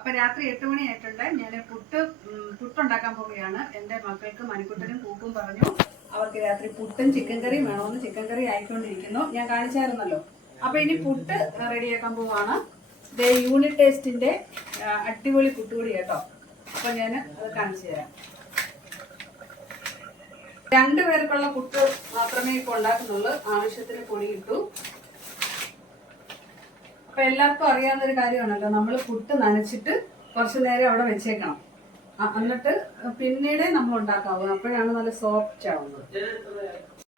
അപ്പൊ രാത്രി എട്ട് മണി ആയിട്ടുണ്ട്. ഞാൻ പുട്ട് പുട്ടുണ്ടാക്കാൻ പോവുകയാണ്. എന്റെ മക്കൾക്ക് മണിക്കുട്ടനും കൂക്കും പറഞ്ഞു. അവർക്ക് രാത്രി പുട്ടും ചിക്കൻ കറിയും വേണമെന്ന് ചിക്കൻ കറി ആയിക്കൊണ്ടിരിക്കുന്നു. ഞാൻ കാണിച്ചായിരുന്നല്ലോ. അപ്പൊ ഇനി പുട്ട് റെഡിയാക്കാൻ പോവാണ് ദേ യൂണിറ്റ് ടേസ്റ്റിന്റെ അടിപൊളി അടിപൊളി കൂടി കേട്ടോ. അപ്പൊ ഞാൻ അത് കാണിച്ചു തരാം. രണ്ടുപേർക്കുള്ള പുട്ട് മാത്രമേ ഇപ്പൊ ഉണ്ടാക്കുന്നുള്ളൂ. ആവശ്യത്തിന് പൊടി ഇട്ടു. അപ്പൊ എല്ലാവർക്കും അറിയാവുന്ന ഒരു കാര്യമാണല്ലോ. നമ്മൾ പുട്ട് നനച്ചിട്ട് കുറച്ചു നേരം അവിടെ വെച്ചേക്കണം. എന്നിട്ട് പിന്നീട് നമ്മൾ ഉണ്ടാക്കാവൂ. അപ്പോഴാണ് നല്ല സോഫ്റ്റ് ആവുന്നത്.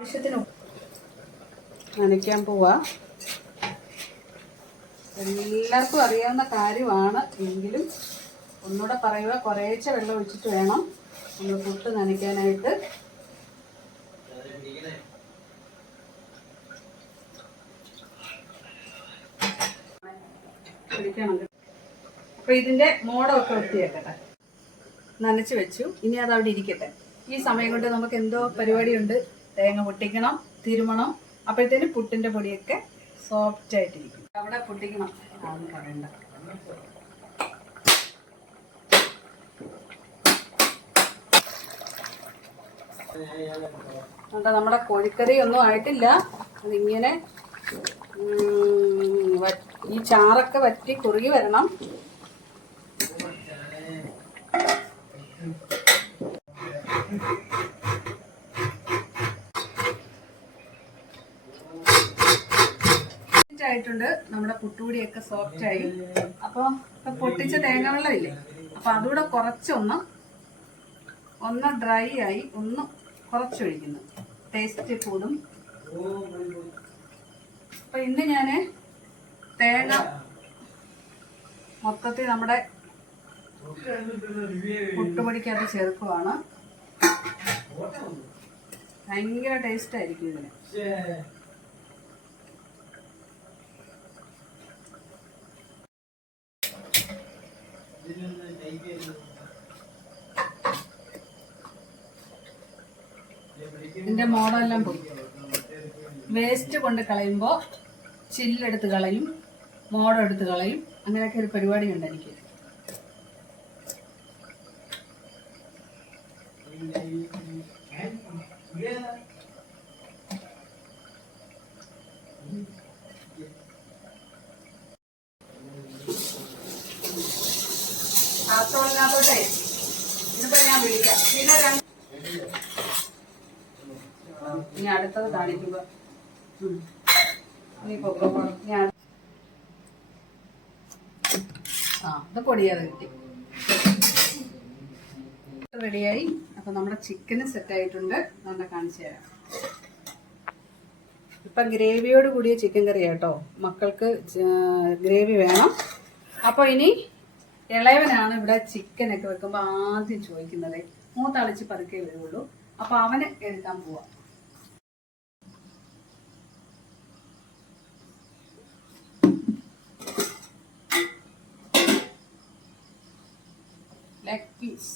ആവശ്യത്തിന് നനയ്ക്കാൻ പോവാ. എല്ലാവർക്കും അറിയാവുന്ന കാര്യമാണ്. എങ്കിലും ഒന്നുകൂടെ പറയുക കുറേശ്ശെ വെള്ളം ഒഴിച്ചിട്ട് വേണം. നമ്മൾ പുട്ട് നനയ്ക്കാനായിട്ട്. അപ്പൊ ഇതിന്റെ മോടമൊക്കെ വൃത്തിയാക്കട്ടെ. നനച്ച് വെച്ചു. ഇനി അത് അവിടെ ഇരിക്കട്ടെ. ഈ സമയം കൊണ്ട് നമുക്ക് എന്തോ പരിപാടിയുണ്ട്. തേങ്ങ പൊട്ടിക്കണം തിരുമണം. അപ്പോഴത്തേന് പുട്ടിന്റെ പൊടിയൊക്കെ സോഫ്റ്റ് ആയിട്ടിരിക്കും. അവിടെ പൊട്ടിക്കണം പറയണ്ട. നമ്മുടെ കോഴിക്കറി ഒന്നും ആയിട്ടില്ല. അതിങ്ങനെ ഈ ചാറൊക്കെ വറ്റി കുറുകി വരണം. ആയിട്ടുണ്ട് നമ്മുടെ പുട്ടുപൊടിയൊക്കെ സോഫ്റ്റ് ആയി അപ്പൊ ഇപ്പൊ പൊട്ടിച്ച തേങ്ങ വെള്ളമില്ലേ അപ്പൊ അതുകൂടെ കുറച്ചൊന്ന് ഒന്ന് ഡ്രൈ ആയി ഒന്ന് കുറച്ചൊഴിക്കുന്നു. ടേസ്റ്റ് കൂടും. അപ്പൊ ഇന്ന് ഞാൻ തേങ്ങ മൊത്തത്തിൽ നമ്മുടെ പുട്ടുപൊടിക്കകത്ത് ചേർക്കുവാണ്. ഭയങ്കര ടേസ്റ്റ് ആയിരിക്കും ഇതിന്. ഇതിന്റെ മോഡെല്ലാം പോയി വേസ്റ്റ് കൊണ്ട് കളയുമ്പോൾ ചില്ലെടുത്ത് കളയും. മോടെടുത്ത് കളയും. അങ്ങനെയൊക്കെ ഒരു പരിപാടി ഉണ്ട് എനിക്ക് ഇതിപ്പോ ഞാൻ വിളിക്കാം. പിന്നെ രണ്ട് ഇനി അടുത്തത് കാണിക്കുക നീ പൊക്കോ ഞാൻ ആ ഇത് പൊടിയാതെ കിട്ടി. റെഡിയായി. അപ്പൊ നമ്മുടെ ചിക്കന് സെറ്റ് ആയിട്ടുണ്ട്. നല്ല കാണിച്ചു തരാം. ഇപ്പൊ ഗ്രേവിയോട് കൂടിയ ചിക്കൻ കറി കേട്ടോ. മക്കൾക്ക് ഗ്രേവി വേണം. അപ്പൊ ഇനി ഇളയവനാണ് ഇവിടെ ചിക്കനൊക്കെ വെക്കുമ്പോ ആദ്യം ചോദിക്കുന്നത്. മൂത്തളിച്ച് പതുക്കെ വരുള്ളൂ അപ്പൊ അവന് എടുക്കാൻ പോവാ. এক পিস